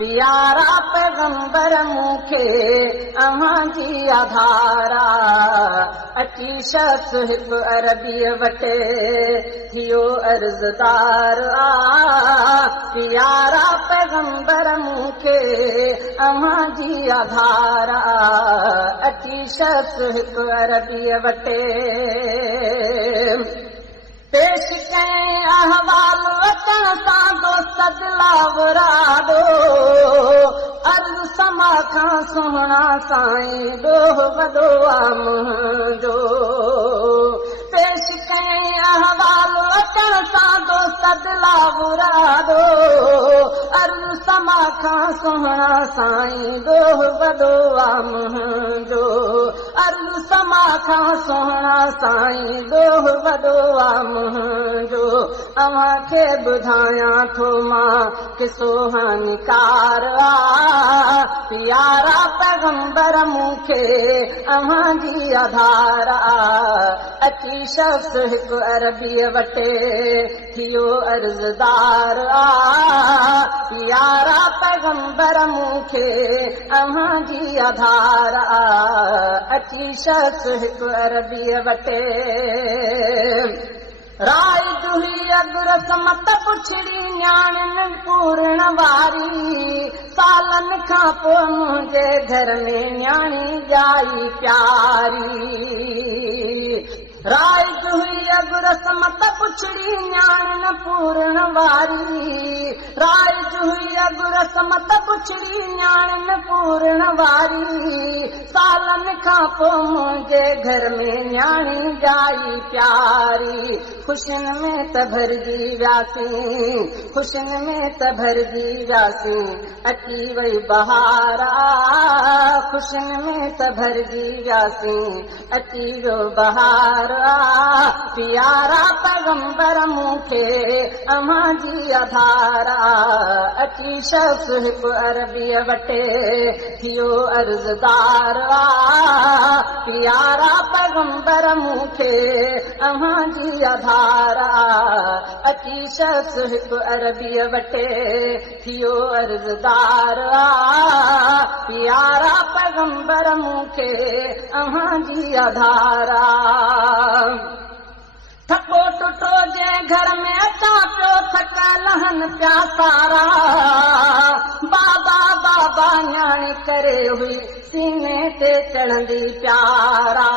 प्यारा पैगंबर मूंखे अव्हां जी आधारा अची शख्स हिकु अरबीअ वटे थियो अर्ज़दार प्यारा पैगंबर मूंखे अव्हां जी आधारा अची शख्स हिकु अरबीअ वटे पेश कई अहवाल वचन सां दोस्त दिलावराडो अर्ज़ समा खां सुहिणा साईं ॾोह वॾो मुंहिंजो पेश कई अहवाल वचन सां दोस्त दिलावराडो अर्ज़ समा खां सुहिणा साईं ॾोह वॾो मुंहिंजो अर्ज़ समा खां सुहिणा साईं ॾोह वॾो मुंहिंजो अव्हां खे ॿुधायां थो मां किसो हानिकार प्यारा पैगंबर मूंखे अव्हां जी आधारा अची शख्स हिकु अरबीअ वटे थियो अर्ज़दार प्यारा पैगंबर मूंखे अव्हां जी आधारा अची शख्स हिकु अरबीअ वटे राय दुही अगुरसमत पुछड़ी न्याणियुनि पूर्ण वारी सालनि खां पोइ मुंहिंजे घर में न्याणी ॼाई प्यारी राय दुही अगुरसमत पुछड़ी न्याणियुनि पूर्ण वारी राय दुही अगुरसमत पुछड़ी न्याणियुनि पूर्ण वारी सालनि खां पोइ मुंहिंजे घर में न्याणी ॼाई प्यारी खुशियुनि में त भरिजी वियासीं खुशियुनि में त भरिजी वियासीं अची वई बहारा खुशियुनि में त भरिजी वियासीं अची वियो बहार प्यारा पैगंबर मूंखे अव्हां जी आधारा अची शख्स हिकु अरबीअ वटे थियो अर्ज़दार प्यारा पैगंबर मूंखे अव्हां जी आधारा अची शख्स हिकु अरबीअ वटे थियो अर्ज़दार प्यारा पैगंबर मूंखे अव्हां जी आधारा थको टुटो जे घर में अचां पियो थका लहनि पिया सारा बाबा बाबा न्याणी करे हुई सीने ते चढ़ंदी प्यारा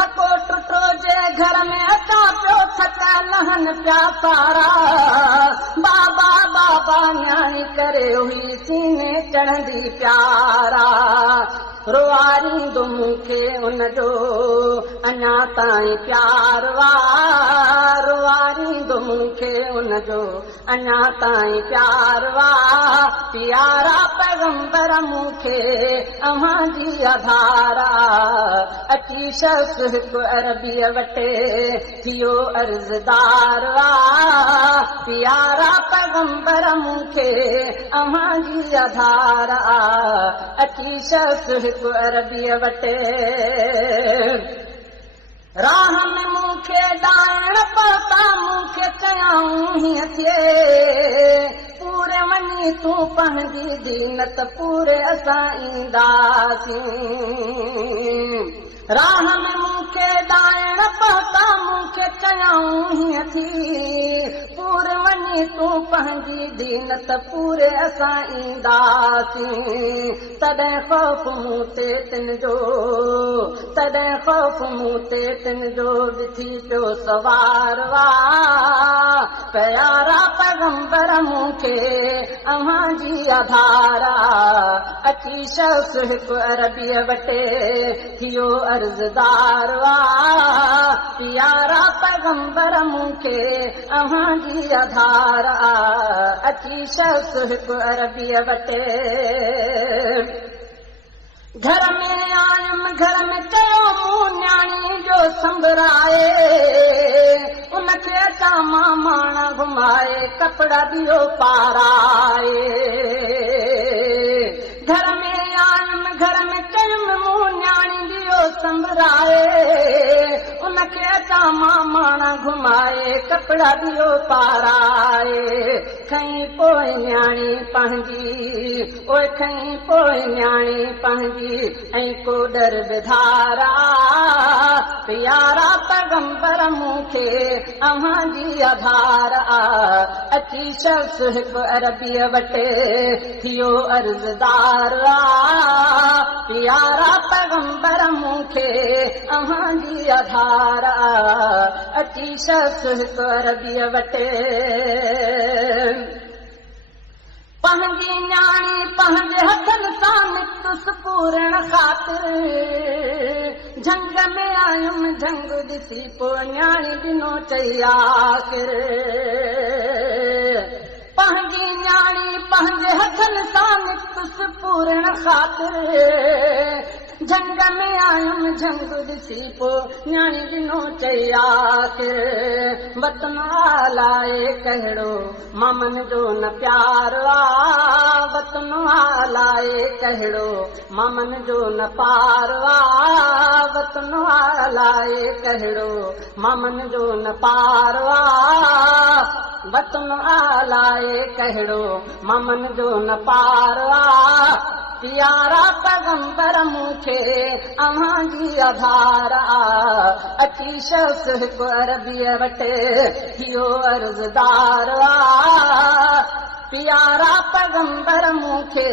थको टुटो जे घर में अचां पियो थका लहनि पिया सारा बाबा बाबा न्याणी करे हुई सीने चढ़ंदी प्यारा रोआरींदो मूंखे उनजो अञा ताईं प्यार रोआरींदो मूंखे उनजो अञा ताईं प्यार प्यारा पैगंबर मूंखे अव्हां जी आधारा अची शख्स हिकु अरबीअ वटे थियो अर्ज़दार प्यारा पैगंबर मूंखे अव्हां जी आधारा अची शख्स हिकु अरबीअ वटे राह में मूंखे ॾाइण पहुता मूंखे चयाऊं हीअं थिए पूरे वञी तूं पंहिंजी दीनत पूरे असां ईंदासीं राह में मूंखे ॾाइण पहुता मूंखे चयाऊं हीअं थी पूरे वञी तूं पंहिंजी दीनत पूरे असां ईंदासीं तॾहिं ख़ौफ़ मूं ते तिन जो तॾहिं ख़ौफ़ मूं ते तिन जो विथी पियो सवार प्यारा पैगंबर मूंखे अव्हां जी आधारा अची शख्स हिकु अरबीअ वटे थियो अर्ज़दार प्यारा पैगंबर मूंखे अव्हां जी आधारा अची शख्स हिकु अरबीअ वटे घर में आयमि घर में चयो मूं न्याणी जो संभराए उनखे अचां मां माणा घुमाए कपिड़ा दियो पाराए घर में आयमि घर में चयुमि मूं न्याणी दियो संभराए उनखे अचां मां माणा घुमाए कपिड़ा दियो पाराए खई पोइ न्याणी पंहिंजी ओए खई पोइ न्याणी पंहिंजी ऐं को डर विधारा प्यारा पैगंबर मूंखे अव्हां जी आधार अची शख्स हिकु अरबीअ वटि थियो अर्ज़दार प्यारा पैगंबर मूंखे अव्हां जी आधार अची शख्स हिकु अरबीअ वटि पंहिंजी न्याणी पंहिंजे हथनि सां निकतुसि पूरण ख़ातिर झंग में आयुमि झंग ॾिसी पोइ न्याणी ॾिनो चई आख़िर पंहिंजी न्याणी पंहिंजे हथनि सां निकतुसि पूरण ख़ातिर झंग में आयुमि झंग ॾिसी पोइ न्याणी ॾिनो चई आख़िर वतन आलाए कहिड़ो मामन जो न प्यार वतन आलाए कहिड़ो मामन जो न पार वतन आलाए कहिड़ो मामन जो न पार वतन आलाए कहिड़ो मामन जो न पार प्यारा पैगंबर मूंखे अव्हां जी आधार अची शख्स हिकु अरबीअ वटि थियो अर्ज़दार प्यारा पैगंबर मूंखे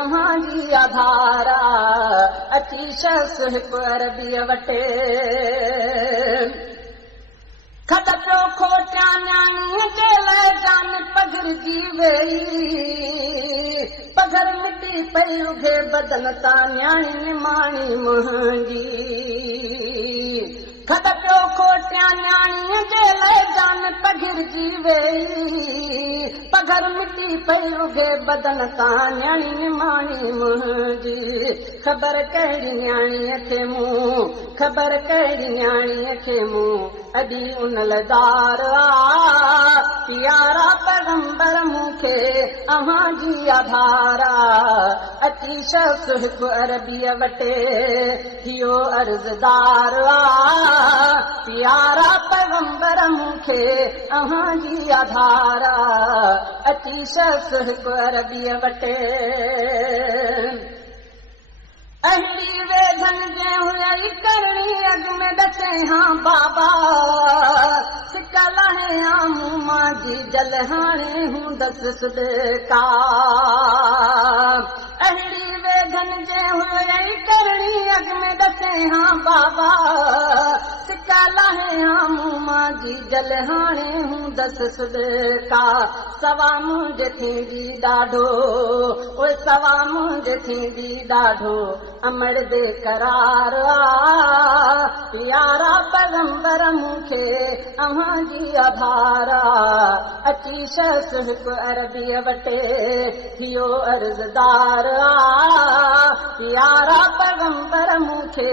अव्हां जी आधार अची शख्स हिकु अरबीअ वटि खट पियो खोटिया न्याणीअ जे लाइ जान पघिरजी वेई पघर मिटी पई उघे बदन तां न्याणी निमाणी मुंहिंजी खट पियो खोटिया न्याणीअ जे लाइ जान पघिरजी वेई पघर मिटी पई उघे बदन तां न्याणी निमाणी मुंहिंजी ख़बर कहिड़ी न्याणीअ खे मूं ख़बर कहिड़ी न्याणीअ खे मूं अॼु उन लदार प्यारा पैगंबर मूंखे अव्हां जी आधार अची शख्स हिकु अरबीअ वटि थियो अर्ज़दार प्यारा पैगंबर मूंखे अव्हां जी आधार अची शख्स हिकु अरबीअ वटि अहिड़ी वेझन जे हुई करणी अॻु में ॾसे हां बाबा सिकल आहे आमूं मां जी जल हाणे हूंदसि सुॾका अहिड़ी वेझन जे हुई करणी अॻु में ॾसे हां बाबा सिकल आहे आमूं मां जी जल हाणे हूंदसि सुॾका सवा मुंहिंजे थींदी ॾाढो उहे सवा मुंहिंजे थींदी ॾाढो अमर बेकरार प्यारा पैगंबर मूंखे अव्हां जी आधार अची शख्स हिकु अरबीअ वटि थियो अर्ज़दार प्यारा पैगंबर मूंखे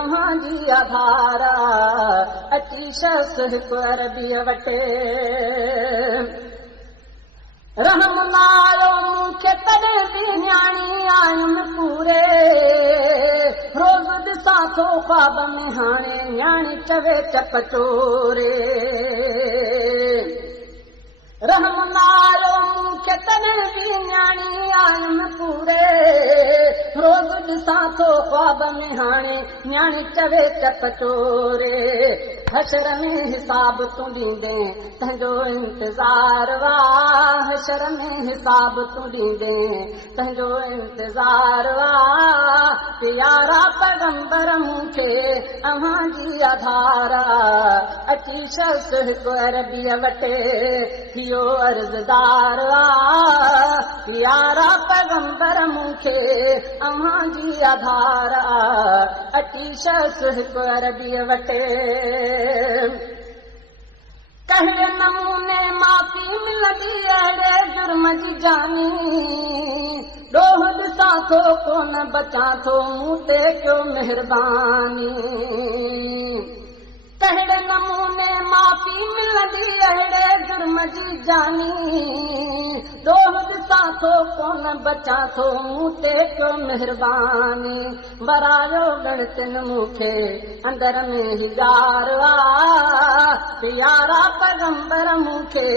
अव्हां जी आधार अची शख्स हिकु अरबीअ वटि रहम नालो मूंखे तॾहिं बि न्याणी आयुमि पूरे रोज़ ॾिसां थो ख्वाब में हाणे न्याणी चवे चप चोरे रहम नालो मूंखे तॾहिं बि न्याणी आयुमि पूरे रोज़ ॾिसां थो ख्वाब में हाणे न्याणी चवे चप चोरे हशर में हिसाब तूं ॾींदे तुंहिंजो इंतज़ार हशर में हिसाब तूं ॾींदे तुंहिंजो इंतज़ार प्यारा पैगंबर मूंखे अव्हां जी आधार अची शख्स हिकु अरबीअ वटि थियो अर्ज़दार प्यारा पैगंबर मूंखे अव्हां जी आधार अची शख्स हिकु अरबीअ वटि कहिड़े नमूने माफ़ी मिलंदी अहिड़े जुर्म जी जानी ॾोह ॾिसां थो कोन बचां थो मूं ते कयो महिरबानी कहिड़े नमूने माफ़ी मिलंदी अहिड़े जुर्म जी जानी ॾोह ॾिसां थो कोन बचा थो मूं ते कयो महिरबानी बरायो गणतिन मूंखे अंदर में हिगार यारा पैगंबर मूंखे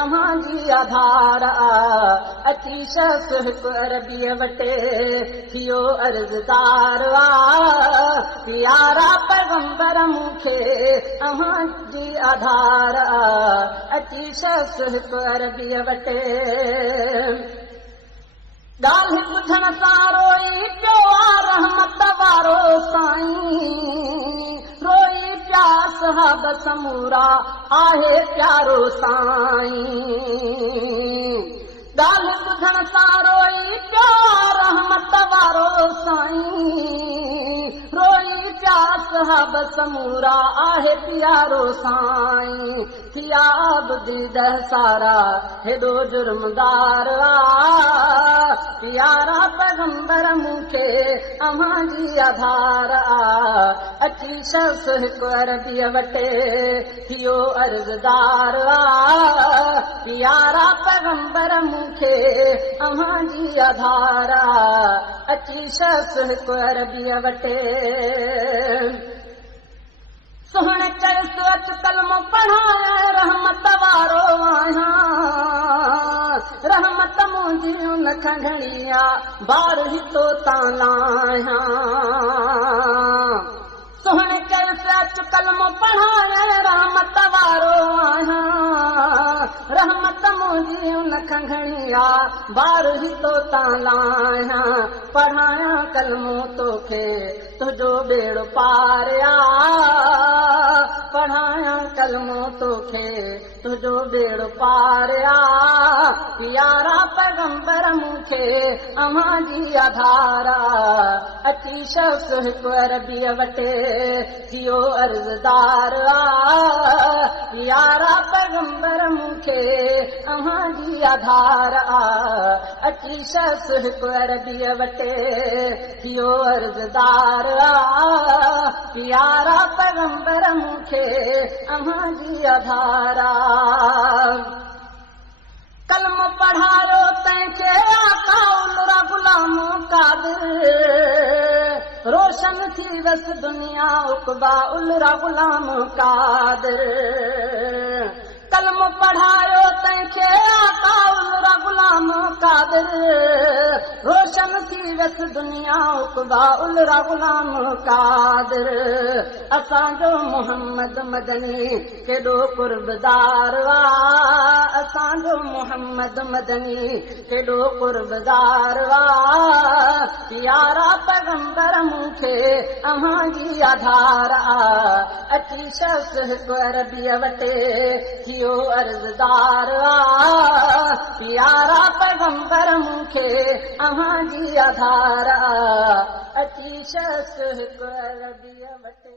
अव्हां जी आधार अची शख़्स हिकु अरबीअ वटे थियो अर्ज़दार यारा पैगंबर मूंखे अव्हां जी आधार अची शख़्स हिकु अरबीअ वटे ॻाल्हि ॿुधण सां रोई पियो रहमत वारो साईं रोई पिया सहाब समूरा आहे प्यारो साईं ॻाल्हि ॿुधण सां रोई पियो रहमत वारो साईं रोई पिया सहाब समूरा आहे प्यारो साईं थिया ॿुधी दह सारा हेॾो जुर्मदार यारा पैगंबर मूंखे अव्हां जी आधार अची शख़्स हिकु अरबीअ वटे थियो अर्ज़दार यारा पैगंबर मूंखे अव्हां जी आधार अची शख़्स हिकु अरबीअ वटे सुहिणे चयुसि अचु कलमो पढ़ाए रहमत वारो आहियां रहमत मुंहिंजी उन खां घणी आहे बार हितो तां लाहियां सुहिणे चयुसि अचु कलमो पढ़ाए रहमत वारो आहियां रहमत मुंहिंजी उन खां घणी आहे बार हितो तां लाहियां पढ़ायां कलमो तोखे तुंहिंजो बेड़ो पार पढ़ायां कलमो तोखे तुंहिंजो बेड़ो पार यारा पैगंबर मूंखे अव्हां जी आधार अची शख़्स हिकु अरबीअ वटे थियो अर्ज़दार यारा पैगंबर मूंखे अव्हां जी आधार अची शख़्स हिकु अरबीअ वटे थियो अर्ज़दार यारा पैगंबर मूंखे अव्हां जी आधार कलमो पढ़ायो तंहिंखे आका उलरा गुलाम कादिर रोशन थी वसि दुनिया उकबा उलरा गुलाम कादिर कलमो पढ़ायो तंहिंखे आका उलरा गुलाम कादिर रोशन थी वसि दुनिया उकबा उलरा गुलाम कादिर असांजो मोहम्मद मदनी केॾो कुर्बदार असांजो मोहम्मद मदनी केॾो कुर्बदार यारा पैगंबर मूंखे अव्हां जी आधार अची शख़्स हिकु अरबीअ वटे थियो अर्ज़दार यारा पैगंबर मूंखे अव्हां जी आधार अची शख़्स हिकु अरबीअ वटे